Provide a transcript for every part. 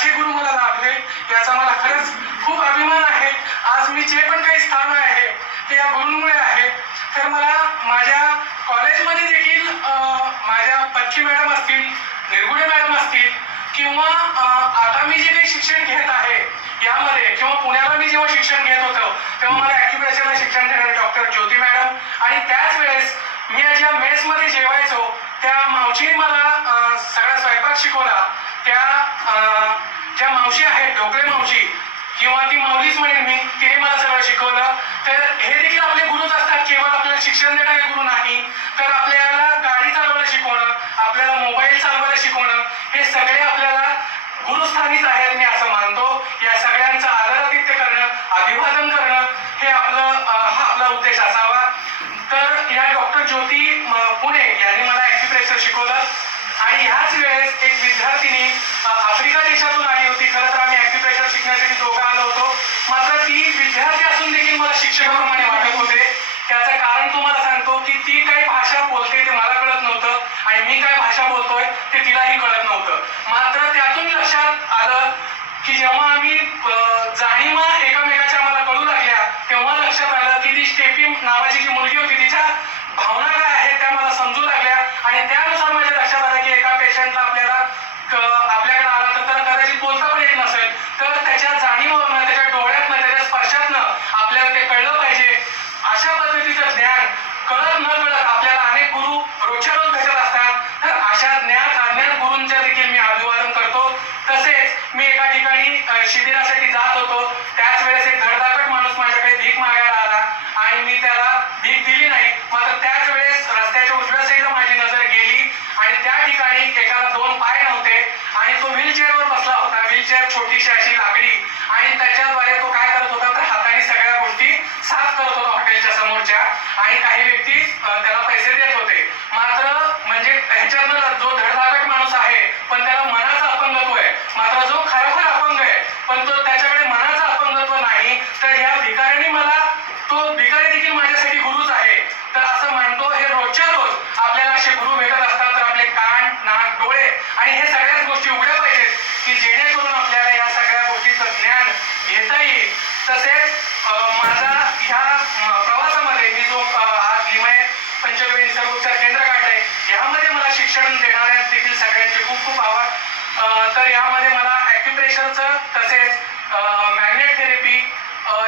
असे गुरु मला लाभले, याचा मला खरंच खूप अभिमान आहे. आज मी जे पण काही स्थान आहे ते या गुरूंमुळे आहे. तर मला माझ्या कॉलेजमध्ये देखील माझ्या पत्की मॅडम असतील, निरगुडे मॅडम असतील, किंवा आता मी जे काही शिक्षण घेत आहे यामध्ये, किंवा पुण्याला मी जेव्हा शिक्षण घेत होतो तेव्हा मला ॲक्युप्रेशरला शिक्षण देणारे डॉक्टर ज्योती मॅडम, आणि त्याच वेळेस मी ज्या मेसमध्ये जेवायचो त्या मावशीने मला सगळा स्वयंपाक शिकवला. त्या ज्या मावशी आहेत, ढोकळे मावशी, किंवा ती माऊलीच म्हणेन मी, तिने मला सगळं शिकवलं. तर हे देखील आपले गुरुच असतात. केवळ आपल्याला शिक्षण देणारे गुरु नाही, तर आपल्याला गाडी चालवायला शिकवणं, आपल्याला मोबाईल चालवायला शिकवणं, हे सगळे आपल्याला गुरुस्थानीच आहेत मी असं मानतो. या सगळ्यांचं आदरातिथ्य करणं, अभिवादन करणं हे हा आपला उद्देश असावा. तर या डॉक्टर ज्योती पुणे यांनी मला ॲक्युप्रेशर शिकवलं. आणि ह्याच वेळेस एक विद्यार्थिनी आफ्रिका देशातून आली होती. खरं तर आम्ही ॲक्युप्रेशर शिकण्यासाठी दोघं आलो होतो, मात्र ती विद्यार्थी असून देखील मला शिक्षकाप्रमाणे वाटत होते. त्याचं कारण तुम्हाला सांगतो की ती काही भाषा बोलते ते मला कळत नव्हतं, आणि मी काय भाषा बोलतोय ते तिलाही कळत नव्हतं. मात्र त्यातून लक्षात आलं की जेव्हा आम्ही जाणीवा एकामेकाच्या आम्हाला कळू लागल्या तेव्हा लक्षात आलं की ती स्टेफी नावाची जी मुलगी होती तिच्या भावना काय आहेत त्या मला समजू लागल्या. आणि त्यानुसार माझ्या लक्षात आलं की एका पेशंटला आपल्याकडे आला तर कदाचित बोलता पण येत नसेल, तर त्याच्या जाणीवानं, त्याच्या डोळ्यातनं, त्याच्या स्पर्शातनं आपल्याला ते कळलं पाहिजे. अशा पद्धतीचं ज्ञान कळत न कळत आपल्याला अनेक गुरु रोजच्या रोज भेटत असतात. तर अशा अज्ञात गुरूंचं देखील मी अभिवादन करतो. तसेच मी एका ठिकाणी शिबिरासाठी जात होतो. त्याच वेळेस एक धडधाकट माणूस माझ्याकडे भीक मागायला आला, आणि मी त्याला भीक दिली नाही. मात्र त्याच वेळेस रस्त्याच्या उजव्या साईडला माझी नजर गेली, आणि त्या ठिकाणी एकाला 2 पाय नव्हते, आणि तो व्हीलचेअरवर बसला होता. व्हीलचेअर छोटीशी अशी लाकडी, आणि त्याच्याद्वारे तो काय करत होता तर हाताने सगळ्या गोष्टी साफ करत होता हॉटेलच्या समोरच्या, आणि काही व्यक्ती त्याला पैसे देत होते. मात्र म्हणजे ह्याच्यातनं जो धडधाकट माणूस आहे पण त्याला मनाचं अपंगत्व आहे, मात्र जो खरोखर अपंग आहे पण तो त्याच्याकडे मनाचं अपंगत्व नाही, तर ह्या भिकाऱ्याने तो भिकारी देखील माझ्यासाठी गुरुच आहे. तर असं मानतो. हे रोजच्या रोज आपल्याला असे गुरु भेटत असतात. तर आपले कान, नाक, डोळे आणि हे सगळ्याच गोष्टी उघड्या पाहिजेत की जेणेकरून आपल्याला या सगळ्या गोष्टीचं ज्ञान घेता येईल. तसेच माझा ह्या प्रवासामध्ये मी जो आज लिमये पंचगव्य निसर्गोपचार केंद्र काढलंय, यामध्ये मला शिक्षण देणाऱ्या देखील सगळ्यांचे खूप खूप आभार. तर यामध्ये मला ॲक्युप्रेशरचं तसेच मॅग्नेट थेरपी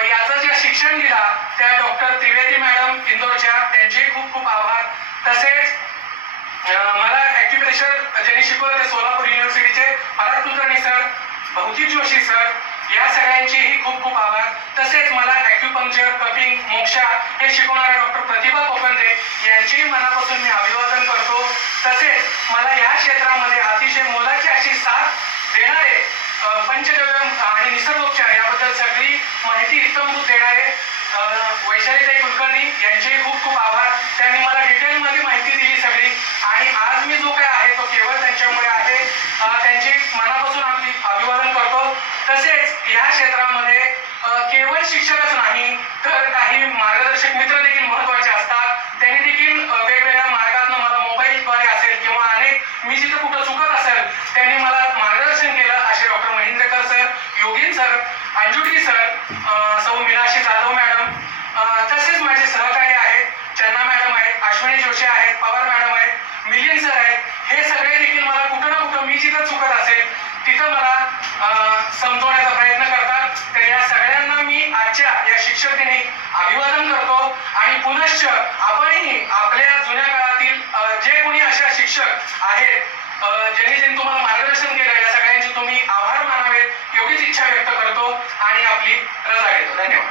याचं जे शिक्षण दिला त्या डॉक्टर त्रिवेदी मॅडम इंदोरच्या, त्यांचे खूप खूप आभार. तसेच मला ॲक्युप्रेशर ज्यांनी शिकवलं ते सोलापूर युनिव्हर्सिटीचे पारद कुलकर्णी सर, भौतिक जोशी सर, या सगळ्यांचेही खूप खूप आभार. तसेच मला ॲक्युपंक्चर, कपिंग, मोक्षा हे शिकवणारे डॉक्टर प्रतिभा कोकंदे यांचेही मनापासून मी अभिवादन करतो. तसेच मला या क्षेत्रामध्ये अतिशय मोलाची अशी साथ देणारे पंचगव्य आणि निसर्गोपचार याबद्दल सगळी माहिती इत्तमभूत देणारे वैशालीताई कुलकर्णी यांचेही खूप खूप आभार. त्यांनी मला डिटेलमध्ये माहिती दिली सगळी, आणि आज मी जो काय आहे तो केवळ त्यांच्यामुळे आहे. त्यांचे मनापासून आम्ही अभिवादन करतो. तसेच या क्षेत्रामध्ये केवळ शिक्षकच नाही तर काही मार्गदर्शक मित्र देखील महत्त्वाचे असतात. त्यांनी देखील वेगवेगळ्या मार्गातून मला मोबाईलद्वारे असेल किंवा मी जिथं कुठं चुकत असेल त्यांनी मला मार्गदर्शन केलं. असे doctor Mahendrakar sir, योगीन sir, अंजुटगी sir, सौ मीनाक्षी जाधव मॅडम, तसेच माझे सहकारी आहेत, चन्ना मॅडम आहेत, अश्विनी जोशी आहेत, पवार मॅडम आहेत, मिलिंद सर आहेत. हे सगळे देखील मला कुठं ना कुठं मी जिथं चुकत असेल तिथं मला समजवण्याचा प्रयत्न करतात. तर या सगळ्यांना मी आजच्या या शिक्षक दिनी अभिवादन करतो. आणि पुनश्च आपणही आपल्या जुन्या काळातील जे कोणी अशा शिक्षक आहेत ज्यांनी तुम्हाला मार्गदर्शन केलं, या सगळ्यांचे तुम्ही आभार मानावेत एवढीच इच्छा व्यक्त करतो आणि आपली रजा घेतो. धन्यवाद.